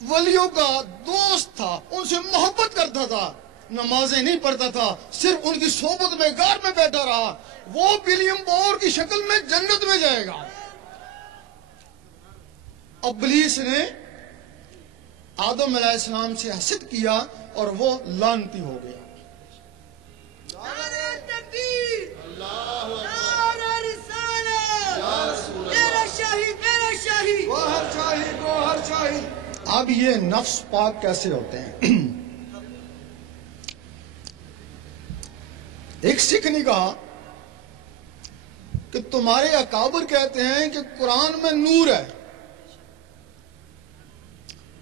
ولیوں کا دوست تھا، ان سے محبت کرتا تھا، نمازیں نہیں پڑھتا تھا، صرف ان کی صحبت میں غار میں بیٹھا رہا، وہ ولیم بور کی شکل میں جنت میں جائے گا۔ ابلیس نے آدم علیہ السلام سے حسد کیا اور وہ لعنتی ہو گیا۔ نعرہ تکبیر، نعرہ رسالت، میرا شاہی میرا شاہی، گوہر شاہی گوہر شاہی۔ اب یہ نفس پاک کیسے ہوتے ہیں؟ ایک سکھ نے کہا کہ تمہارے اکابر کہتے ہیں کہ قرآن میں نور ہے۔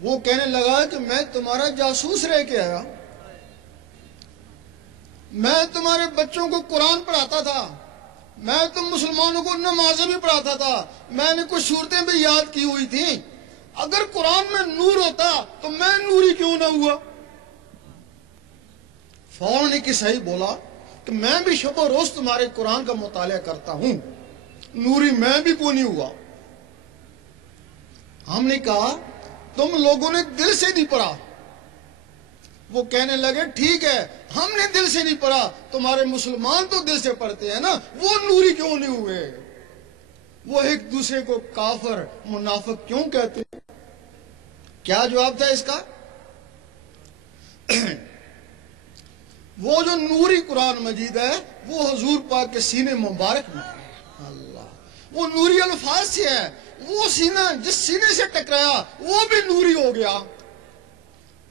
وہ کہنے لگا کہ میں تمہارا جاسوس رہ کے آیا، میں تمہارے بچوں کو قرآن پڑھاتا تھا، میں تم مسلمانوں کو نمازیں بھی پڑھاتا تھا، میں نے کچھ صورتیں بھی یاد کی ہوئی تھیں، اگر قرآن میں نور ہوتا تو میں نوری کیوں نہ ہوا؟ فوراً ایک عیسائی بولا کہ میں بھی شب و روز تمہارے قرآن کا مطالعہ کرتا ہوں، نوری میں بھی کیوں نہیں ہوا؟ ہم نے کہا تم لوگوں نے دل سے نہیں پڑھا۔ وہ کہنے لگے ٹھیک ہے، ہم نے دل سے نہیں پڑھا، تمہارے مسلمان تو دل سے پڑھتے ہیں نا، وہ نوری کیوں نہیں ہوئے؟ وہ ایک دوسرے کو کافر منافق کیوں کہتے ہیں؟ کیا جواب تھا اس کا؟ وہ جو نوری قرآن مجید ہے وہ حضور پاک کے سینے مبارک میں ہے، اللہ، وہ نوری الفاظ سے ہے، وہ سینہ جس سینے سے ٹکرایا وہ بھی نوری ہو گیا۔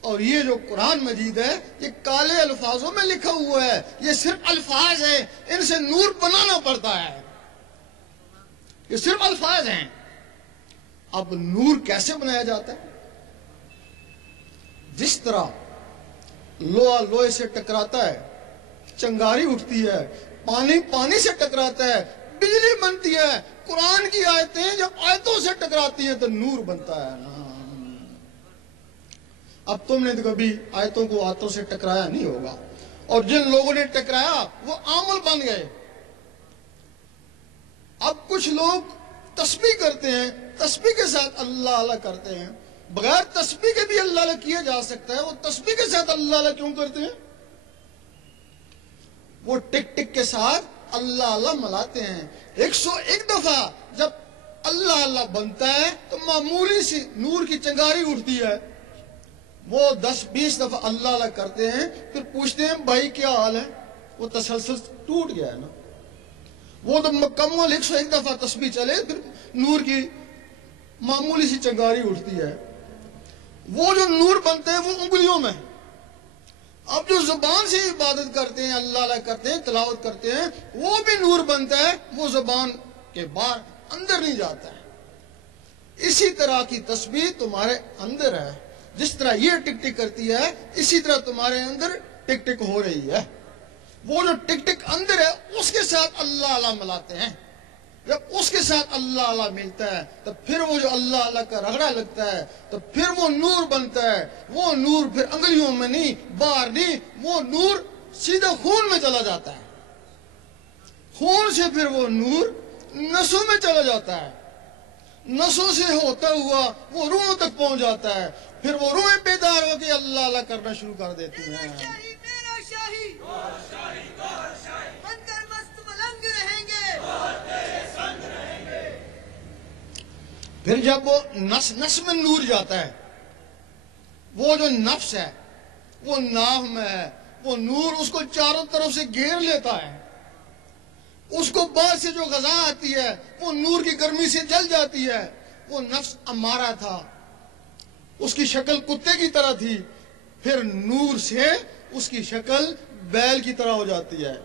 اور یہ جو قرآن مجید ہے یہ کالے الفاظوں میں لکھا ہوا ہے، یہ صرف الفاظ ہیں، ان سے نور بنانا پڑتا ہے، یہ صرف الفاظ ہیں۔ اب نور کیسے بنایا جاتا ہے؟ جس طرح لوہا لوہے سے ٹکراتا ہے چنگاری اٹھتی ہے، پانی پانی سے ٹکراتا ہے بجلی بنتی ہے، قرآن کی آیتیں جب آیتوں سے ٹکراتی ہیں تو نور بنتا ہے نا۔ اب تم نے تو کبھی آیتوں کو آیتوں سے ٹکرایا نہیں ہوگا، اور جن لوگوں نے ٹکرایا وہ عامل بن گئے۔ اب کچھ لوگ تسبیح کرتے ہیں، تسبیح کے ساتھ اللہ اللہ کرتے ہیں، بغیر تسبیح کے بھی اللہ اللہ کیا جا سکتا ہے، وہ تسبیح کے ساتھ اللہ اللہ کیوں کرتے ہیں؟ وہ ٹک ٹک کے ساتھ اللہ اللہ ملاتے ہیں۔ 101 دفعہ جب اللہ اللہ بنتا ہے تو معمولی سی نور کی چنگاری اٹھتی ہے، وہ 10-20 دفعہ اللہ اللہ کرتے ہیں، پھر پوچھتے ہیں بھائی کیا حال ہے؟ وہ تسلسل ٹوٹ گیا ہے نا۔ وہ تو مکمل 101 دفعہ تسبیح چلے پھر نور کی معمولی سی چنگاری اٹھتی ہے۔ وہ جو نور بنتے ہیں وہ انگلیوں میں۔ اب جو زبان سے عبادت کرتے ہیں، اللہ اللہ کرتے ہیں، تلاوت کرتے ہیں، وہ بھی نور بنتا ہے، وہ زبان کے باہر اندر نہیں جاتا ہے۔ اسی طرح کی تسبیح تمہارے اندر ہے، جس طرح یہ ٹک ٹک کرتی ہے اسی طرح تمہارے اندر ٹک ٹک ہو رہی ہے۔ وہ جو ٹک ٹک اندر ہے اس کے ساتھ اللہ اللہ ملاتے ہیں، جب اس کے ساتھ اللہ اللہ ملتا ہے تو پھر وہ جو اللہ اللہ کا رگڑا لگتا ہے تو پھر وہ نور بنتا ہے۔ وہ نور پھر انگلیوں میں نہیں، باہر نہیں، وہ نور سیدھا خون میں چلا جاتا ہے، خون سے پھر وہ نور نسوں میں چلا جاتا ہے، نسوں سے ہوتا ہوا وہ روحوں تک پہنچ جاتا ہے، پھر وہ روحیں بیدار ہو کے اللہ اللہ کرنا شروع کر دیتی ہیں۔ میرا شاہی میرا شاہی، بن کر مست ملنگ رہیں گے۔ پھر جب وہ نس نس میں نور جاتا ہے، وہ جو نفس ہے وہ ناف میں ہے، وہ نور اس کو چاروں طرف سے گھیر لیتا ہے، اس کو بعد سے جو غذا آتی ہے وہ نور کی گرمی سے جل جاتی ہے۔ وہ نفس امارہ تھا، اس کی شکل کتے کی طرح تھی، پھر نور سے اس کی شکل بیل کی طرح ہو جاتی ہے،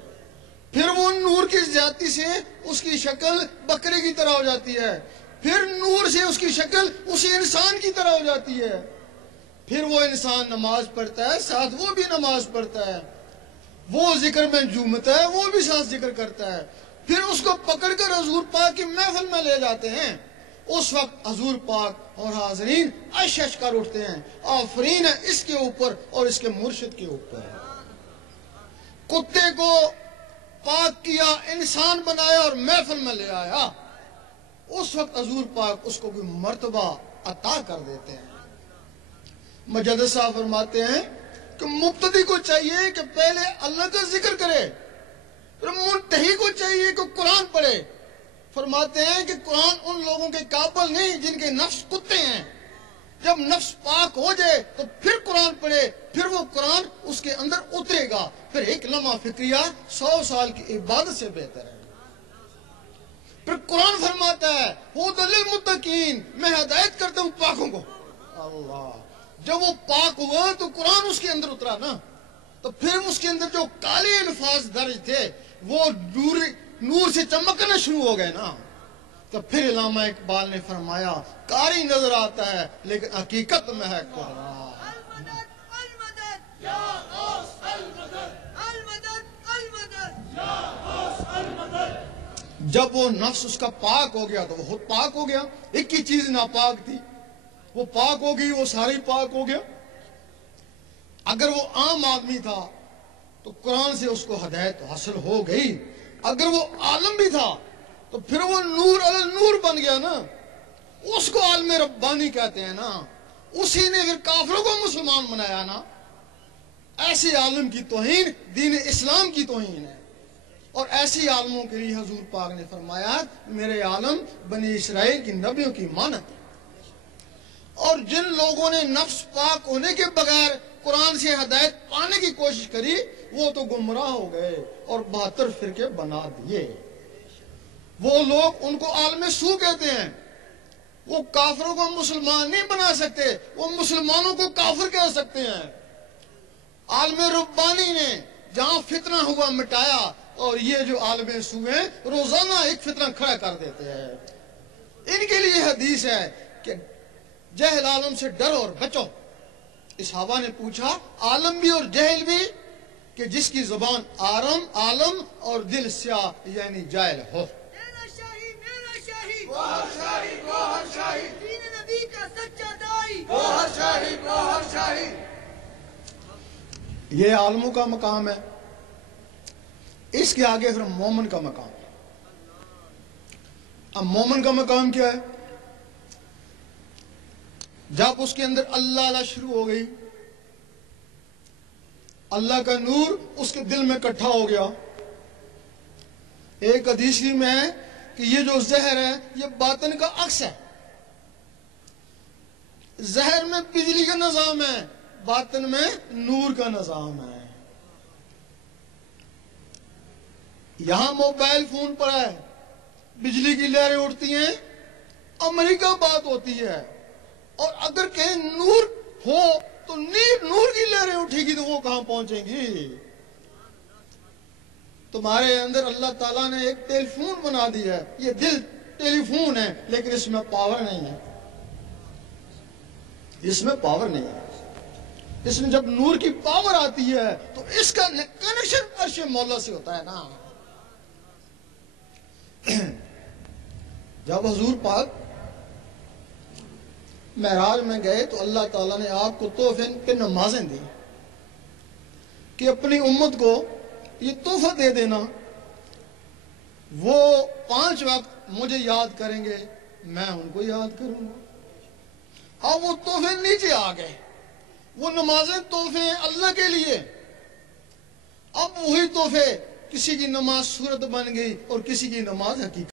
پھر وہ نور کی زیادتی سے اس کی شکل بکرے کی طرح ہو جاتی ہے، پھر نور سے اس کی شکل اسی انسان کی طرح ہو جاتی ہے، پھر وہ انسان نماز پڑھتا ہے ساتھ وہ بھی نماز پڑھتا ہے، وہ ذکر میں جھومتا ہے وہ بھی ساتھ ذکر کرتا ہے، پھر اس کو پکڑ کر حضور پاک کی محفل میں لے جاتے ہیں، اس وقت حضور پاک اور حاضرین عش عش کر اٹھتے ہیں، آفرین ہے اس کے اوپر اور اس کے مرشد کے اوپر۔ کتے کو پاک کیا، انسان بنایا اور محفل میں لے آیا، اس وقت حضور پاک اس کو کوئی مرتبہ عطا کر دیتے ہیں۔ مجدد صاحب فرماتے ہیں کہ مبتدی کو چاہیے کہ پہلے اللہ کا ذکر کرے، پھر منتہی کو چاہیے کہ قرآن پڑھے۔ فرماتے ہیں کہ قرآن ان لوگوں کے قابل نہیں جن کے نفس کتے ہیں، جب نفس پاک ہو جائے تو پھر قرآن پڑھے، پھر وہ قرآن اس کے اندر اترے گا، پھر ایک لمحہ فکریہ 100 سال کی عبادت سے بہتر ہے۔ پھر قرآن فرماتا ہے ھدی للمتقین، میں ہدایت کرتا ہوں پاکوں کو۔ اللہ، جب وہ پاک ہوا تو قرآن اس کے اندر اترا نا، تو پھر اس کے اندر جو کالے الفاظ درج تھے وہ نور سے چمکنا شروع ہو گئے نا۔ تو پھر علامہ اقبال نے فرمایا قاری نظر آتا ہے لیکن حقیقت میں ہے قرآن۔ المدد المدد یا غوث المدد، المدد المدد یا غوث المدد۔ جب وہ نفس اس کا پاک ہو گیا تو وہ خود پاک ہو گیا، ایک ہی چیز ناپاک تھی، وہ پاک ہو گئی، وہ ساری پاک ہو گیا۔ اگر وہ عام آدمی تھا تو قرآن سے اس کو ہدایت حاصل ہو گئی، اگر وہ عالم بھی تھا تو پھر وہ نور علی نور بن گیا نا، اس کو عالم ربانی کہتے ہیں نا، اسی نے پھر کافروں کو مسلمان بنایا نا۔ ایسے عالم کی توہین دین اسلام کی توہین ہے، اور ایسی عالموں کے لیے حضور پاک نے فرمایا میرے عالم بنی اسرائیل کی نبیوں کی مانت۔ اور جن لوگوں نے نفس پاک ہونے کے بغیر قرآن سے ہدایت پانے کی کوشش کری وہ تو گمراہ ہو گئے اور 72 فرقے بنا دیے۔ وہ لوگ ان کو عالم سو کہتے ہیں، وہ کافروں کو مسلمان نہیں بنا سکتے، وہ مسلمانوں کو کافر کہہ سکتے ہیں۔ عالم ربانی نے جہاں فتنہ ہوا مٹایا، اور یہ جو عالم سو ہیں روزانہ ایک فتنہ کھڑا کر دیتے ہیں۔ ان کے لیے حدیث ہے کہ جہل عالم سے ڈرو اور بچو۔ اس صحابہ نے پوچھا عالم بھی اور جہل بھی، کہ جس کی زبان عالم اور دل سیاہ یعنی جاہل ہو۔ میرا شاہی میرا شاہی، گوہر شاہی گوہر شاہی، دین نبی کا سچا دائی، گوہر شاہی گوہر شاہی۔ یہ عالموں کا مقام ہے، اس کے آگے پھر مومن کا مقام ہے۔ اب مومن کا مقام کیا ہے؟ جب اس کے اندر اللہ شروع ہو گئی، اللہ کا نور اس کے دل میں اکٹھا ہو گیا۔ ایک حدیث میں ہے کہ یہ جو زہر ہے یہ باطن کا عکس ہے۔ زہر میں بجلی کا نظام ہے، باطن میں نور کا نظام ہے۔ یہاں موبائل فون پر ہے، بجلی کی لہریں اٹھتی ہیں، امریکہ بات ہوتی ہے، اور اگر کہیں نور ہو تو نور کی لہریں اٹھے گی تو وہ کہاں پہنچیں گی؟ تمہارے اندر اللہ تعالیٰ نے ایک ٹیلی فون بنا دیا ہے، یہ دل ٹیلی فون ہے لیکن اس میں پاور نہیں ہے، اس میں پاور نہیں ہے۔ اس میں جب نور کی پاور آتی ہے تو اس کا کنیکشن عرش مولا سے ہوتا ہے نا۔ جب حضور پاک معراج میں گئے تو اللہ تعالیٰ نے آپ کو تحفے پہ نمازیں دی کہ اپنی امت کو یہ تحفہ دے دینا، وہ 5 وقت مجھے یاد کریں گے، میں ان کو یاد کروں گا۔ اب وہ تحفے نیچے آ گئے، وہ نمازیں تحفے ہیں اللہ کے لیے۔ اب وہی تحفے، کسی کی نماز صورت بن گئی اور کسی کی نماز حقیقت۔